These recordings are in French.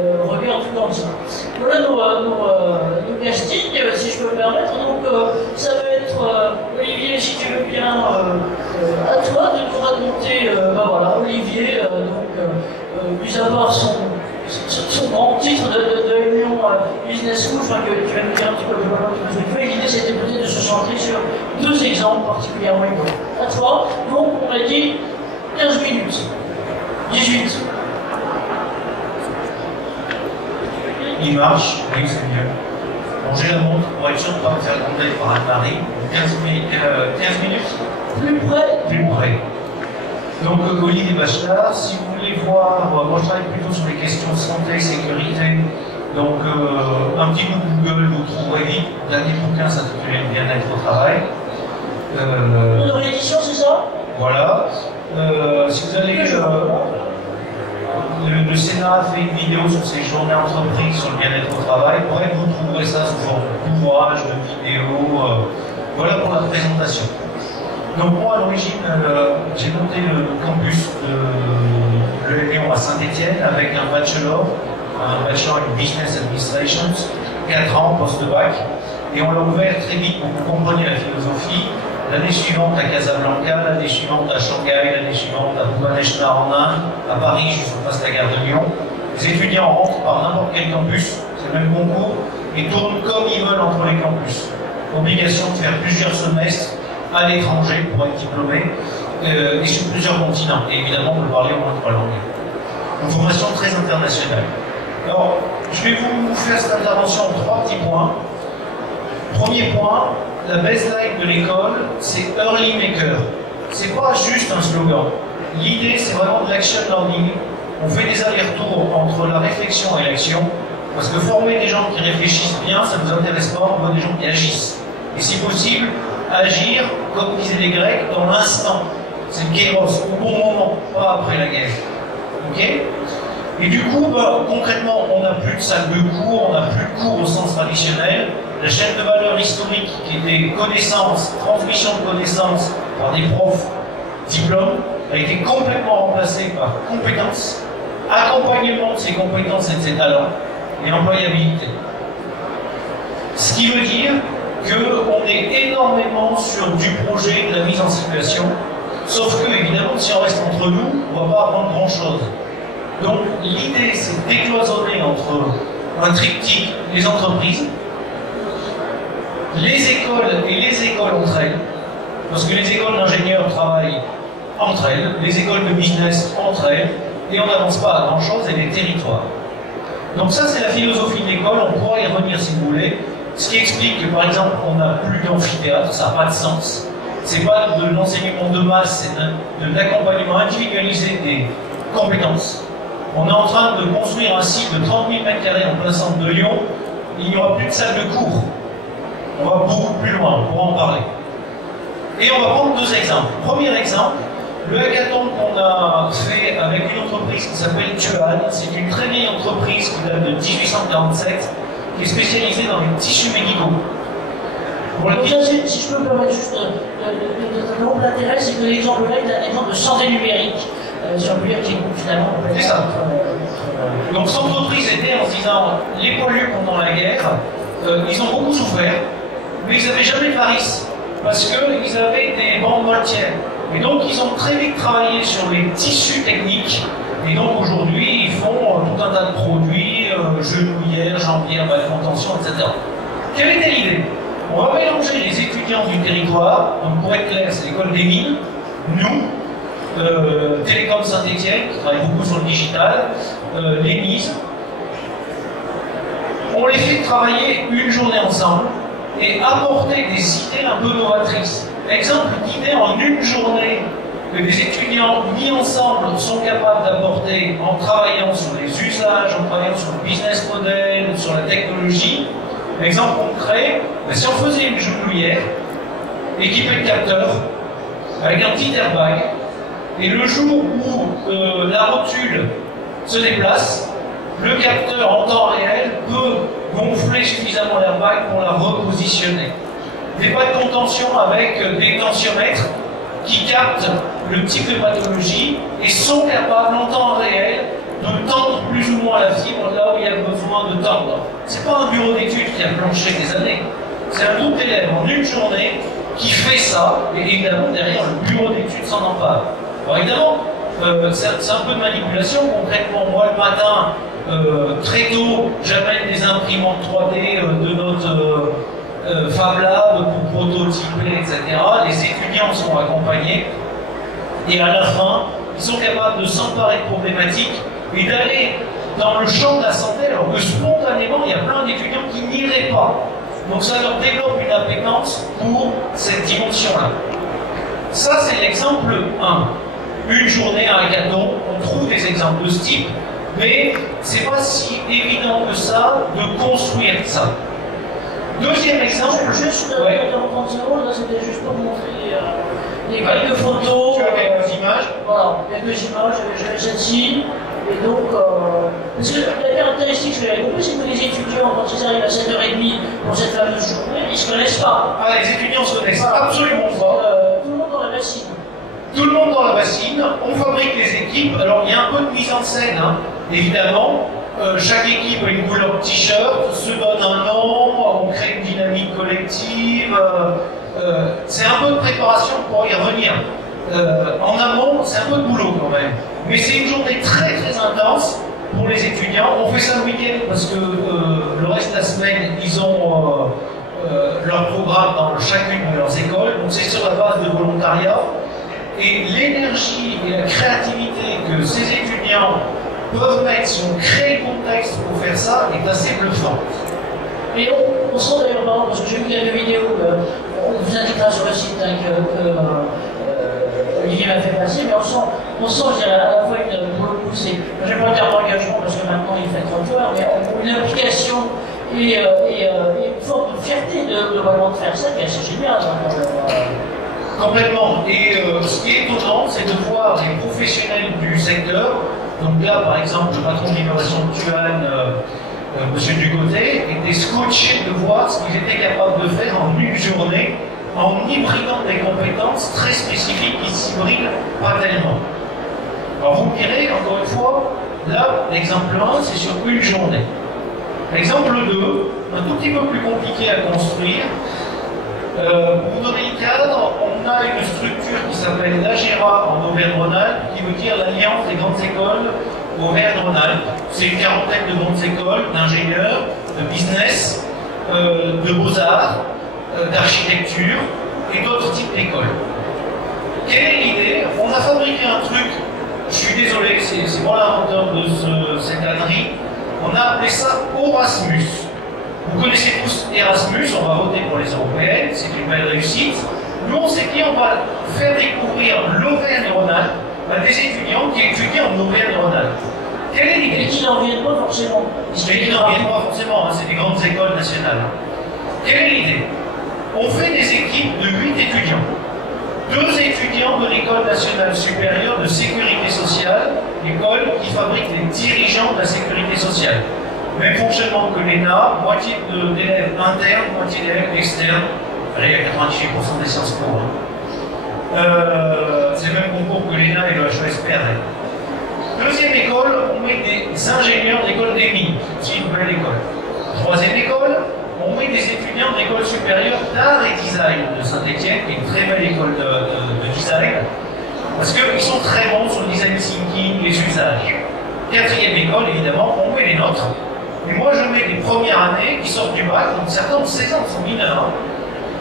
regarde tout comme ça. Voilà nos castings, si je peux me permettre. Donc, ça va être, Olivier, si tu veux bien, à toi de nous raconter, voilà, Olivier, mis à part son grand titre de Lyon Business School, enfin, que tu vas nous dire un petit peu plus loin tout ce que tu fais. L'idée, c'était peut-être de se centrer sur deux exemples particulièrement importants. À toi, donc, on a dit 15 minutes, 18. Il marche, oui, c'est mieux. Bon, j'ai la montre pour être sûr de ne pas me faire gronder par Anne-Marie. 15 minutes. Plus près. Plus près. Donc, Olivier Bachelard, si vous voulez voir, moi je travaille plutôt sur les questions de santé, sécurité. Donc, un petit coup de Google, vous trouverez vite. Le dernier bouquin s'intitule Le bien-être au travail. De réédition, c'est ça? Voilà. Si vous allez. Le Sénat a fait une vidéo sur ses journées entreprises sur le bien-être au travail. Bref, vous trouverez ça sous forme d'ouvrage, de vidéo. Voilà pour la présentation. Donc moi, à l'origine, j'ai monté le campus de Lyon à Saint-Étienne avec un bachelor in Business Administration, 4 ans post-bac. Et on l'a ouvert très vite pour que vous compreniez la philosophie. L'année suivante à Casablanca, l'année suivante à Shanghai, l'année suivante à Bhubaneswar en Inde, à Paris, juste en face de la gare de Lyon. Les étudiants rentrent par n'importe quel campus, c'est le même concours, et tournent comme ils veulent entre les campus. Obligation de faire plusieurs semestres à l'étranger pour être diplômé, et sur plusieurs continents. Et évidemment, vous parlez au moins 3 langues. Une formation très internationale. Alors, je vais vous faire cette intervention en 3 petits points. Premier point, la baseline de l'école, c'est Early Maker. C'est pas juste un slogan. L'idée, c'est vraiment de l'action learning. On fait des allers-retours entre la réflexion et l'action, parce que former des gens qui réfléchissent bien, ça ne nous intéresse pas, on veut des gens qui agissent. Et si possible, agir, comme disaient les Grecs, dans l'instant. C'est le kéros, au bon moment, pas après la guerre. Ok? Et du coup, concrètement, on n'a plus de salle de cours, on n'a plus de cours au sens traditionnel. La chaîne de valeur historique, qui était connaissance, transmission de connaissances par des profs, diplômes, a été complètement remplacée par compétences, accompagnement de ces compétences et de ces talents, et employabilité. Ce qui veut dire qu'on est énormément sur du projet de la mise en situation, sauf que, évidemment, si on reste entre nous, on ne va pas apprendre grand-chose. Donc, l'idée, c'est de décloisonner entre un triptyque, les entreprises, les écoles et les écoles entre elles, parce que les écoles d'ingénieurs travaillent entre elles, les écoles de business entre elles, et on n'avance pas à grand-chose, et les territoires. Donc ça, c'est la philosophie de l'école, on pourra y revenir si vous voulez, ce qui explique que, par exemple, on n'a plus d'amphithéâtre, ça n'a pas de sens. C'est pas de l'enseignement de masse, c'est de l'accompagnement individualisé des compétences. On est en train de construire un site de 30 000 m² en plein centre de Lyon, il n'y aura plus de salle de cours. On va beaucoup plus loin, on pourra en parler. Et on va prendre 2 exemples. Premier exemple, le hackathon qu'on a fait avec une entreprise qui s'appelle Tuan. C'est une très vieille entreprise qui date de 1847, qui est spécialisée dans les tissus médicaux. Donc ça, si je peux me permettre juste de l'intérêt, c'est que l'exemple là est un exemple de santé numérique. Si on peut dire qu'il est finalement... C'est ça. Donc cette entreprise était en se disant, les poilus pendant la guerre, ils ont beaucoup souffert, mais ils n'avaient jamais de varices, parce qu'ils avaient des bandes moltières. Et donc ils ont très vite travaillé sur les tissus techniques, et donc aujourd'hui ils font tout un tas de produits, genouillères, jambières, balles de contention, etc. Quelle était l'idée? On va mélanger les étudiants du territoire, donc pour être clair, c'est l'école des mines, nous, Télécom Saint-Étienne, qui travaille beaucoup sur le digital, les mises. On les fait travailler une journée ensemble et apporter des idées un peu novatrices. Exemple d'idées en une journée que des étudiants mis ensemble sont capables d'apporter en travaillant sur les usages, en travaillant sur le business model, sur la technologie. Exemple concret, si on faisait une genouillère équipée de capteurs avec un petit airbag, et le jour où la rotule se déplace, le capteur en temps réel peut gonfler suffisamment l'airbag pour la repositionner. Des balles de contention avec des tensiomètres qui captent le type de pathologie et sont capables en temps réel de tendre plus ou moins la fibre là où il y a besoin de tendre. C'est pas un bureau d'études qui a planché des années, c'est un groupe d'élèves en une journée qui fait ça, et évidemment derrière le bureau d'études s'en empare. Alors évidemment, c'est un peu de manipulation. Concrètement, moi le matin, très tôt, j'amène des imprimantes 3D de notre Fab Lab pour prototyper, etc. Les étudiants sont accompagnés, et à la fin, ils sont capables de s'emparer de problématiques et d'aller dans le champ de la santé, alors que spontanément, il y a plein d'étudiants qui n'iraient pas. Donc ça leur développe une appétence pour cette dimension-là. Ça, c'est l'exemple 1. Une journée à hackathon, on trouve des exemples de ce type, mais c'est pas si évident que ça de construire ça. Deuxième exemple. Juste dans 30 secondes, là c'était juste pour montrer quelques photos. Tu as quelques images. Voilà, quelques images, j'avais celle-ci. Et donc, parce que la caractéristique, je l'avais compris, c'est que les étudiants, quand ils arrivent à 7h30 pour cette fameuse journée, ils ne se connaissent pas. Ah, les étudiants se connaissent absolument pas. Tout le monde dans la bassine. Tout le monde dans la bassine, on fabrique les équipes. Alors, il y a un peu de mise en scène, hein, évidemment. Chaque équipe a une couleur de t-shirt, se donne un nom, on crée une dynamique collective. C'est un peu de préparation pour y revenir. En amont, c'est un peu de boulot quand même. Mais c'est une journée très très intense pour les étudiants. On fait ça le week-end parce que le reste de la semaine, ils ont leur programme dans chacune de leurs écoles. Donc c'est sur la base de volontariat. Et l'énergie et la créativité que ces étudiants peuvent mettre si on crée le contexte pour faire ça est assez bluffant. Et on sent d'ailleurs, par exemple, parce que j'ai vu quelques vidéos, on vous indiquera sur le site hein, que Olivier m'a fait passer, mais on sent je dirais, à la fois pour le coup, c'est, je ne vais pas dire d'engagement parce que maintenant il fait 30 heures, mais une implication et une forme de fierté de vraiment de faire ça qui est assez génial. Complètement. Et ce qui est étonnant, c'est de voir les professionnels du secteur. Donc là, par exemple, le patron d'innovation de Tuan, M. Ducotet, était scotché de voir ce qu'ils étaient capables de faire en une journée, en hybridant des compétences très spécifiques qui s'hybrident pas tellement. Alors vous me direz, encore une fois, là, l'exemple 1, c'est sur une journée. L'exemple 2, un tout petit peu plus compliqué à construire. Pour vous donner le cadre, on a une structure qui s'appelle l'AGERA en Auvergne-Rhône-Alpes, qui veut dire l'Alliance des grandes écoles Auvergne-Rhône-Alpes. C'est une quarantaine de grandes écoles, d'ingénieurs, de business, de beaux-arts, d'architecture et d'autres types d'écoles. Quelle est l'idée? On a fabriqué un truc, je suis désolé, c'est moi l'inventeur de cette ânerie, on a appelé ça Orasmus. Vous connaissez tous Erasmus, on va voter pour les européennes, c'est une belle réussite. Nous, on s'est dit, on va faire découvrir l'Auvergne-Rhône-Alpes à des étudiants qui étudient en Auvergne-Rhône-Alpes. Quelle est l'idée? Et qui n'en viennent pas forcément. Ils n'en viennent pas forcément, hein, c'est des grandes écoles nationales. Quelle est l'idée? On fait des équipes de 8 étudiants. 2 étudiants de l'École nationale supérieure de sécurité sociale, l'école qui fabrique les dirigeants de la sécurité sociale. Même fonctionnement que l'ENA, moitié d'élèves internes, moitié d'élèves externes. Allez, il y a 98% des Sciences Po. C'est le même concours que l'ENA et le HESP. Deuxième école, on met des ingénieurs d'école des mines. C'est une belle école. Troisième école, on met des étudiants d'école supérieure d'art et design de Saint-Étienne, qui est une très belle école de design, parce qu'ils sont très bons sur le design thinking, les usages. Quatrième école, évidemment, on met les nôtres. Et moi, je mets des premières années qui sortent du bac, donc certains ont 16 ans, sont mineurs.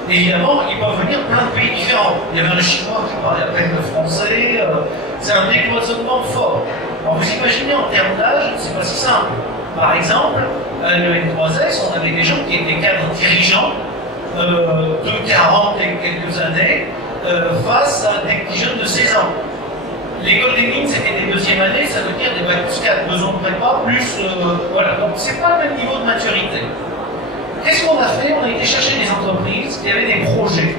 Et évidemment, ils peuvent venir de plein de pays différents. Il y avait un Chinois qui parlait à peine le français. C'est un décloisonnement fort. Alors vous imaginez, en termes d'âge, c'est pas si simple. Par exemple, à l'EN3S, on avait des gens qui étaient cadres dirigeants de 40 et quelques années face à des petits jeunes de 16 ans. L'école des mines, c'était des deuxièmes années, ça veut dire des bac plus 4, 2 ans de prépa, plus. Voilà, donc c'est pas le même niveau de maturité. Qu'est-ce qu'on a fait? On a été chercher des entreprises qui avaient des projets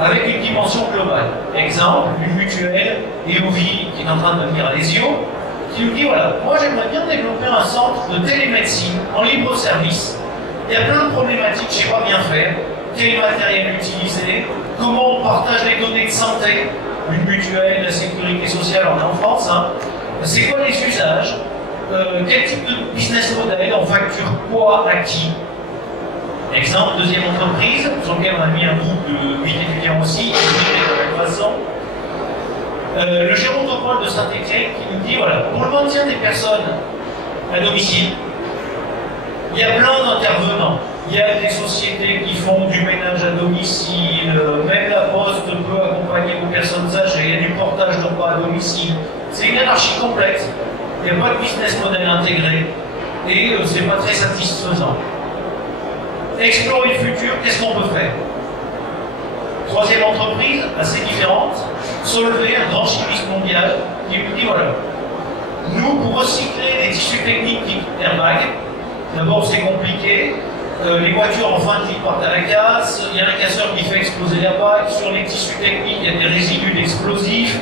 avec une dimension globale. Exemple, une mutuelle, EOVI, qui est en train de devenir Alesio, qui nous dit voilà, moi j'aimerais bien développer un centre de télémédecine en libre service. Il y a plein de problématiques, je ne sais pas bien faire. Quel matériel utiliser? Comment on partage les données de santé? Une mutuelle, la sécurité sociale, on est en France. Hein. C'est quoi les usages? quel type de business model, on facture quoi à qui. Exemple, deuxième entreprise, sur lequel on a mis un groupe de 8 étudiants aussi, de la même façon. Le gérontopole de Saint-Étienne qui nous dit, voilà, pour le maintien des personnes à domicile, il y a plein d'intervenants. Il y a des sociétés qui font du ménage à domicile, même la Poste peut accompagner vos personnes âgées, il y a du portage de repas à domicile. C'est une anarchie complexe, il n'y a pas de business model intégré et c'est pas très satisfaisant. Explorer le futur, qu'est-ce qu'on peut faire? Troisième entreprise, assez différente, Solvay, un grand chimiste mondial, qui nous dit voilà, nous pour recycler des tissus techniques type airbag, d'abord c'est compliqué, les voitures en fin de vie partent à la casse, il y a un casseur qui fait exploser l'airbag, sur les tissus techniques il y a des résidus d'explosifs,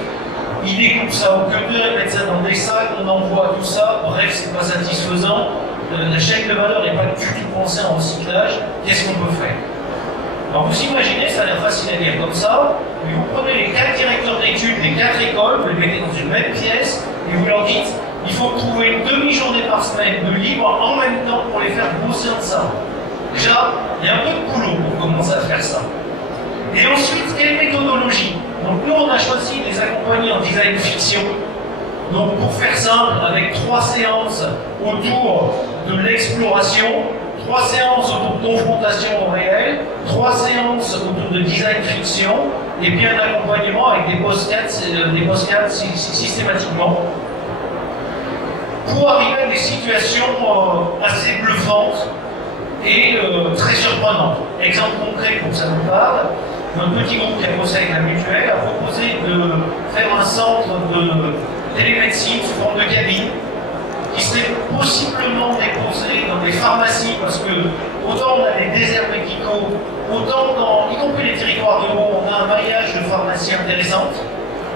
ils découpent ça au cutter, ils mettent ça dans des sacs, on envoie tout ça, bref c'est pas satisfaisant, la chaîne de valeur n'est pas du tout pensée en recyclage, qu'est-ce qu'on peut faire? Alors vous imaginez, ça a l'air facile à dire comme ça, mais vous prenez les 4 directeurs d'études des 4 écoles, vous les mettez dans une même pièce, et vous leur dites, il faut trouver une demi-journée par semaine de libre en même temps pour les faire bosser ensemble. Déjà, il y a un peu de boulot pour commencer à faire ça. Et ensuite, quelle méthodologie? Donc nous, on a choisi de les accompagner en design fiction. Donc pour faire simple, avec 3 séances autour de l'exploration, 3 séances autour de confrontation au réel, 3 séances autour de design fiction, et puis un accompagnement avec des post-cats systématiquement, pour arriver à des situations assez bluffantes et très surprenantes. Exemple concret pour que ça nous parle, un petit groupe qui a bossé avec la mutuelle a proposé de faire un centre de télémédecine sous forme de cabine, qui serait possiblement déposé dans des pharmacies, parce que autant on a des déserts médicaux, autant y compris les territoires ruraux, on a un maillage de pharmacies intéressantes.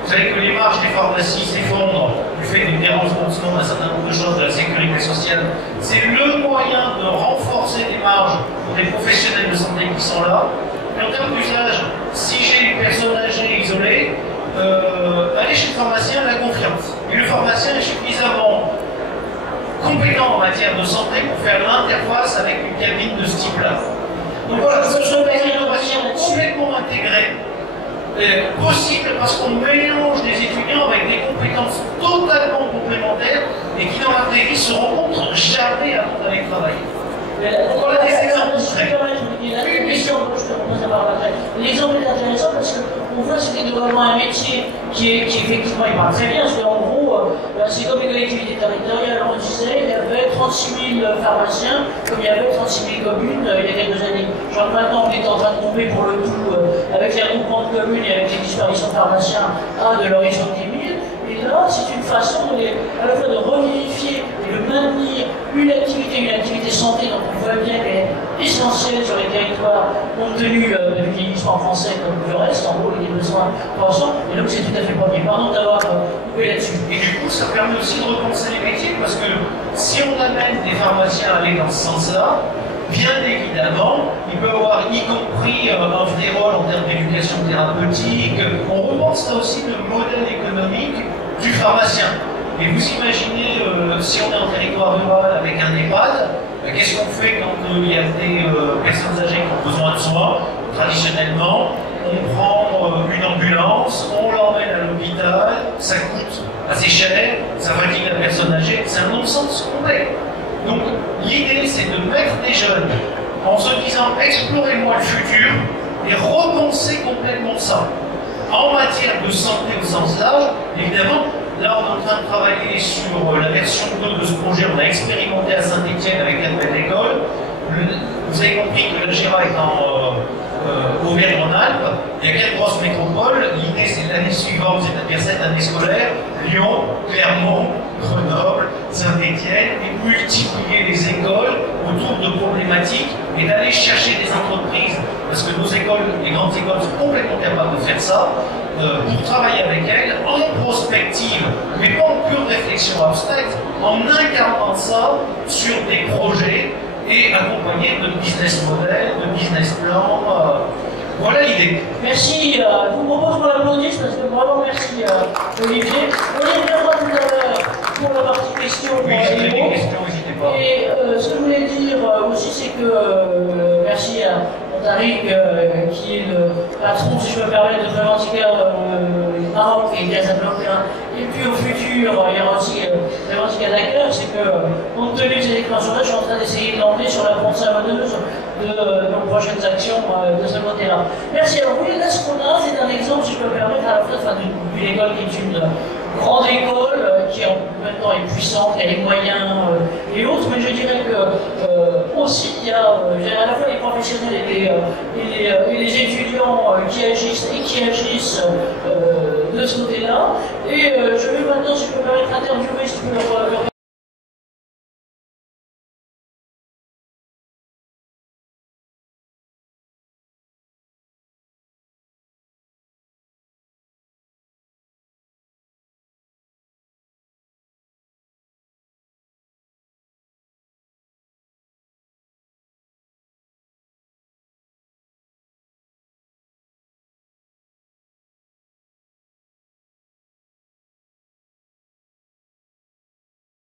Vous savez que les marges des pharmacies s'effondrent du fait du dérangement d'un certain nombre de choses de la sécurité sociale. C'est le moyen de renforcer les marges pour des professionnels de santé qui sont là. Et en termes d'usage, si j'ai une personne âgée isolée, aller chez le pharmacien a la confiance. Et le pharmacien est suffisamment compétent en matière de santé pour faire l'interface avec une cabine de ce type-là. Donc voilà, ce sont des innovations complètement intégrées, possibles parce qu'on mélange des étudiants avec des compétences totalement complémentaires et qui dans la vraie vie se rencontrent jamais avant d'aller travailler. Donc voilà des exemples concrets. L'exemple est intéressant parce qu'on voit que c'était vraiment un métier qui effectivement il parle très bien, parce qu'en gros, c'est comme les collectivités territoriales, on disait, il y avait 36 000 pharmaciens, comme il y avait 36 000 communes il y a quelques années. Genre maintenant on est en train de tomber pour le tout, avec les regroupements de communes et avec les disparitions de pharmaciens, à de l'horizon 10 000. Et là, c'est une façon à la fois de revivifier et de maintenir une activité santé dont on voit bien qu'elle est essentielle sur les territoires compte tenu du vieillissement français comme le reste, en gros, les besoins croissants. Et donc, c'est tout à fait premier. Pardon d'avoir coupé là-dessus. Et du coup, ça permet aussi de repenser les métiers parce que si on amène des pharmaciens à aller dans ce sens-là, bien évidemment, il peut avoir y compris un vrai rôle en termes d'éducation thérapeutique. On repense là aussi le modèle économique du pharmacien. Et vous imaginez, si on est en territoire rural avec un EHPAD, qu'est-ce qu'on fait quand il y a des personnes âgées qui ont besoin de soins? Traditionnellement, on prend une ambulance, on l'emmène à l'hôpital, ça coûte assez cher, ça fatigue la personne âgée, c'est un non-sens complet. Donc l'idée c'est de mettre des jeunes en se disant explorez-moi le futur et repenser complètement ça. En matière de santé au sens large, évidemment, là on est en train de travailler sur la version 2 de ce projet, on a expérimenté à Saint-Étienne avec la nouvelle école. Vous avez compris que la GERA est en Auvergne-Rhône-Alpes, il y a 4 grosses métropoles, l'idée c'est l'année suivante, c'est-à-dire cette année scolaire, Lyon, Clermont, Grenoble, Saint-Étienne, et multiplier les écoles autour de problématiques et d'aller chercher des entreprises, parce que nos écoles, les grandes écoles sont complètement capables de faire ça, pour travailler avec elles en prospective, mais pas en pure réflexion abstraite, en incarnant ça sur des projets et accompagné de business model, de business plan. Voilà l'idée. Merci. Je vous propose qu'on l'applaudisse parce que vraiment merci Olivier. On y reviendra tout à l'heure pour la partie question. que, merci à Tariq, qui est le patron, si je peux me permettre, de Préventica Maroc et Casablanca, et puis au futur, il y aura aussi Préventica Dakar, c'est que, compte tenu de ces déclencheurs-là, je suis en train d'essayer de l'emmener sur la pente savonneuse de nos prochaines actions de ce côté-là. Merci. Alors oui, là, ce qu'on a, c'est un exemple, si je peux me permettre, à la fois d'une école qui est une grande école, qui en même temps est puissante, elle a les moyens et autres, mais je dirais que aussi il y a à la fois les professionnels et les étudiants qui agissent de ce côté-là. Et je vais maintenant, si je peux me permettre, interviewer, si tu peux leur